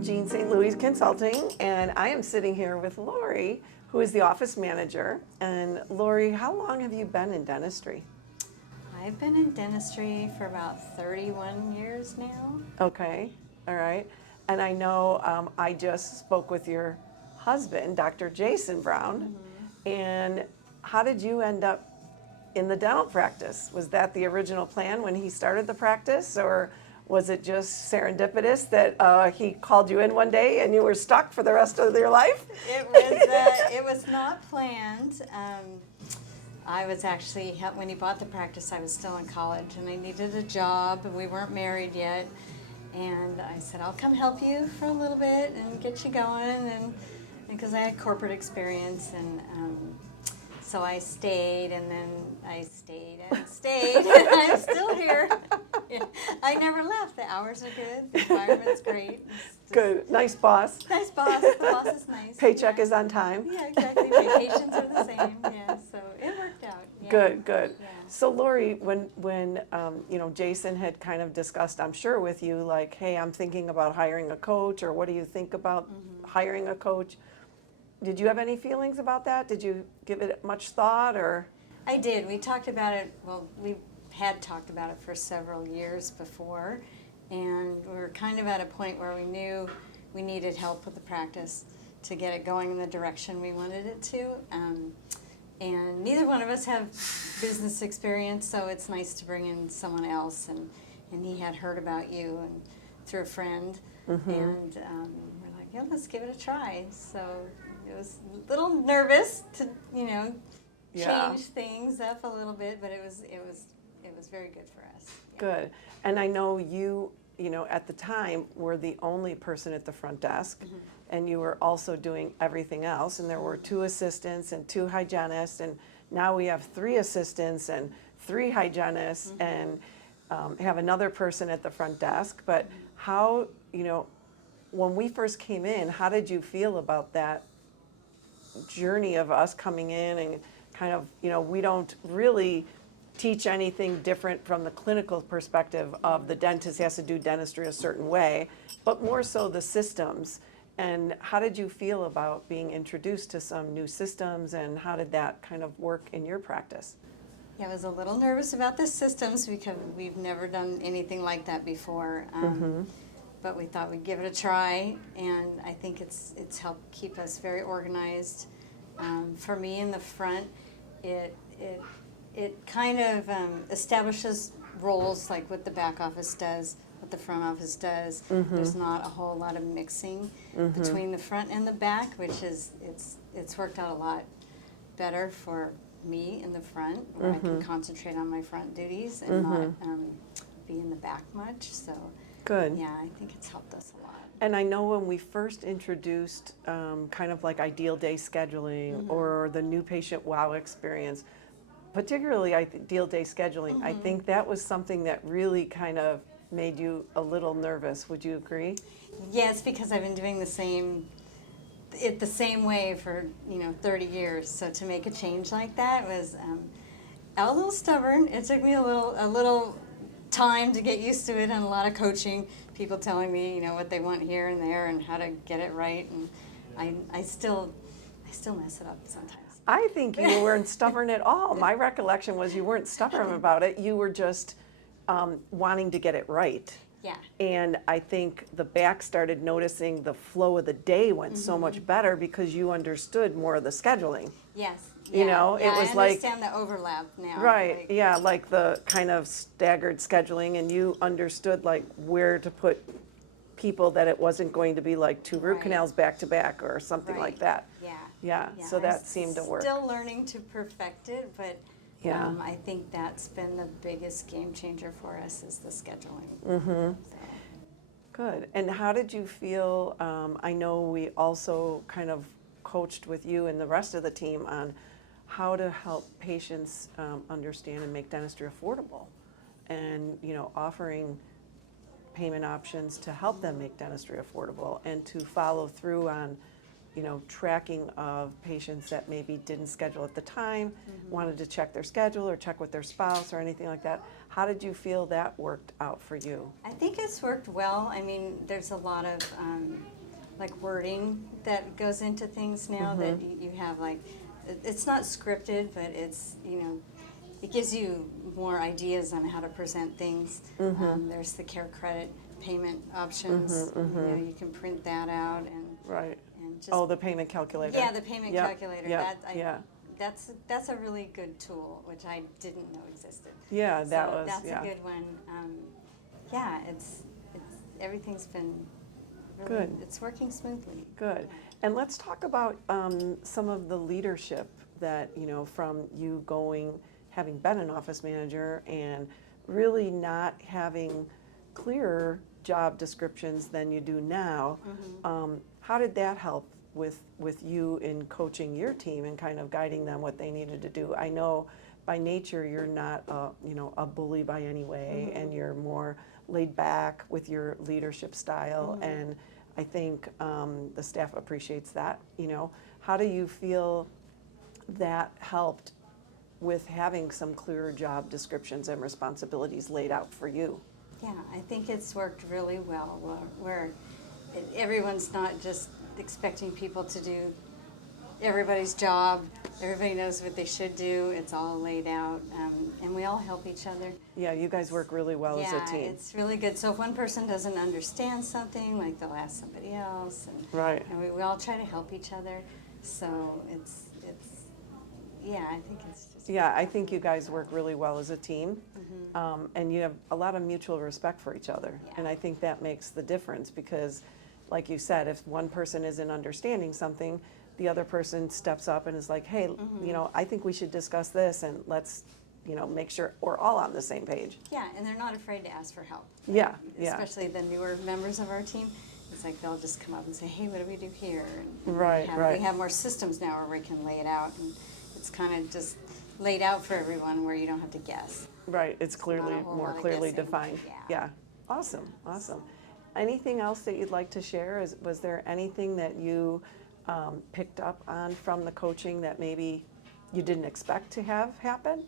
from Jean St. Louis Consulting, and I am sitting here with Lori, who is the office manager. And Lori, how long have you been in dentistry? I've been in dentistry for about 31 years now. Okay, all right. And I know I just spoke with your husband, Dr. Jason Brown. And how did you end up in the dental practice? Was that the original plan when he started the practice, or was it just serendipitous that he called you in one day and you were stuck for the rest of your life? It was not planned. I was actually, when he bought the practice, I was still in college and I needed a job and we weren't married yet. And I said, I'll come help you for a little bit and get you going. And because I had corporate experience, and so I stayed, and then I stayed and stayed, and I'm still here. Yeah. I never left. The hours are good. The environment's great. Good. Nice boss. Nice boss. The boss is nice. Paycheck is on time. Yeah, exactly. Vacations are the same. Yeah, so it worked out. Yeah. Good, good. Yeah. So Lori, when Jason had kind of discussed, I'm sure with you, like, hey, I'm thinking about hiring a coach, or what do you think about hiring a coach? Did you have any feelings about that? Did you give it much thought, or? I did. We talked about it. Well, we had talked about it for several years before, and we were kind of at a point where we knew we needed help with the practice to get it going in the direction we wanted it to. And neither one of us have business experience, so it's nice to bring in someone else. And he had heard about you and through a friend, and we're like, yeah, let's give it a try. So it was a little nervous to, change things up a little bit, but it was very good for us. Yeah. Good. And I know you at the time were the only person at the front desk, and you were also doing everything else, and there were 2 assistants and 2 hygienists, and now we have 3 assistants and 3 hygienists, and have another person at the front desk. But how, when we first came in, how did you feel about that journey of us coming in and kind of, we don't really teach anything different from the clinical perspective of the dentist has to do dentistry a certain way, but more so the systems. And how did you feel about being introduced to some new systems, and how did that kind of work in your practice? Yeah, I was a little nervous about the systems because we've never done anything like that before. But we thought we'd give it a try, and I think it's helped keep us very organized. For me in the front, it kind of establishes roles like what the back office does, what the front office does. There's not a whole lot of mixing between the front and the back, which is it's worked out a lot better for me in the front, where I can concentrate on my front duties and not be in the back much. So Good. yeah, I think it's helped us a lot. And I know when we first introduced kind of like ideal day scheduling or the new patient wow experience, particularly ideal day scheduling, I think that was something that really kind of made you a little nervous. Would you agree? Yes, because I've been doing the same way for 30 years. So to make a change like that was a little stubborn. It took me a little time to get used to it, and a lot of coaching, people telling me what they want here and there and how to get it right, and I still mess it up sometimes. I think you weren't stubborn at all. My recollection was you weren't stubborn about it. You were just wanting to get it right. Yeah. And I think the back started noticing the flow of the day went so much better because you understood more of the scheduling. Yes. You know, yeah, it was I like understand the overlap now. right, yeah, like the kind of staggered scheduling, and you understood like where to put people, that it wasn't going to be like 2 root Right. canals back to back or something Right. like that. Yeah. Yeah, so I'm that seemed to work. Still learning to perfect it, but Yeah. I think that's been the biggest game changer for us is the scheduling. So. Good. And how did you feel? I know we also kind of coached with you and the rest of the team on how to help patients understand and make dentistry affordable, and offering payment options to help them make dentistry affordable, and to follow through on you know, tracking of patients that maybe didn't schedule at the time, wanted to check their schedule or check with their spouse or anything like that. How did you feel that worked out for you? I think it's worked well. I mean, there's a lot of like wording that goes into things now that you have like, it's not scripted, but it's, you know, it gives you more ideas on how to present things. There's the care credit payment options. You know, you can print that out and Right. and just Oh, the payment calculator. yeah, the payment Yep, calculator. yep, That yeah. That's a really good tool, which I didn't know existed. Yeah, that So was, that's yeah. a good one. Yeah, it's everything's been really, Good. It's working smoothly. Good. And let's talk about some of the leadership that, you know, from you having been an office manager and really not having clearer job descriptions than you do now. How did that help with you in coaching your team and kind of guiding them what they needed to do? I know by nature you're not you know, a bully by any way, and you're more laid back with your leadership style, and I think the staff appreciates that. You know, how do you feel that helped with having some clearer job descriptions and responsibilities laid out for you? Yeah, I think it's worked really well where everyone's not just expecting people to do everybody's job. Everybody knows what they should do. It's all laid out, and we all help each other. Yeah, you guys work really well as a Yeah, team. it's really good. So if one person doesn't understand something, like they'll ask somebody else, and Right. we all try to help each other. So it's yeah, I think it's just Yeah, I think you guys work really well as a team, and you have a lot of mutual respect for each other. Yeah. And I think that makes the difference because, like you said, if one person isn't understanding something, the other person steps up and is like, hey, you know, I think we should discuss this and let's, you know, make sure we're all on the same page. yeah, and they're not afraid to ask for help. Yeah, yeah. Especially the newer members of our team. It's like they'll just come up and say, hey, what do we do here? And Right, right. We have more systems now where we can lay it out, and it's kind of just laid out for everyone where you don't have to guess. Right, it's clearly, not a whole more lot of clearly guessing. defined. Yeah. Awesome, awesome. Anything else that you'd like to share? Was there anything that you picked up on from the coaching that maybe you didn't expect to have happen?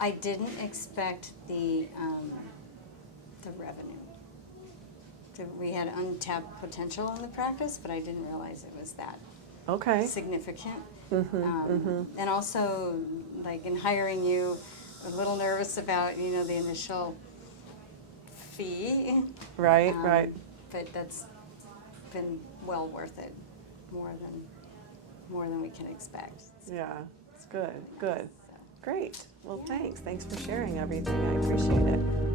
I didn't expect the revenue. We had untapped potential in the practice, but I didn't realize it was that Okay, significant. And also, like in hiring you, a little nervous about, you know, the initial fee. right, right. But that's been well worth it, more than we can expect. Yeah, it's good, good. So. Great. Well, thanks. Thanks for sharing everything. I appreciate it.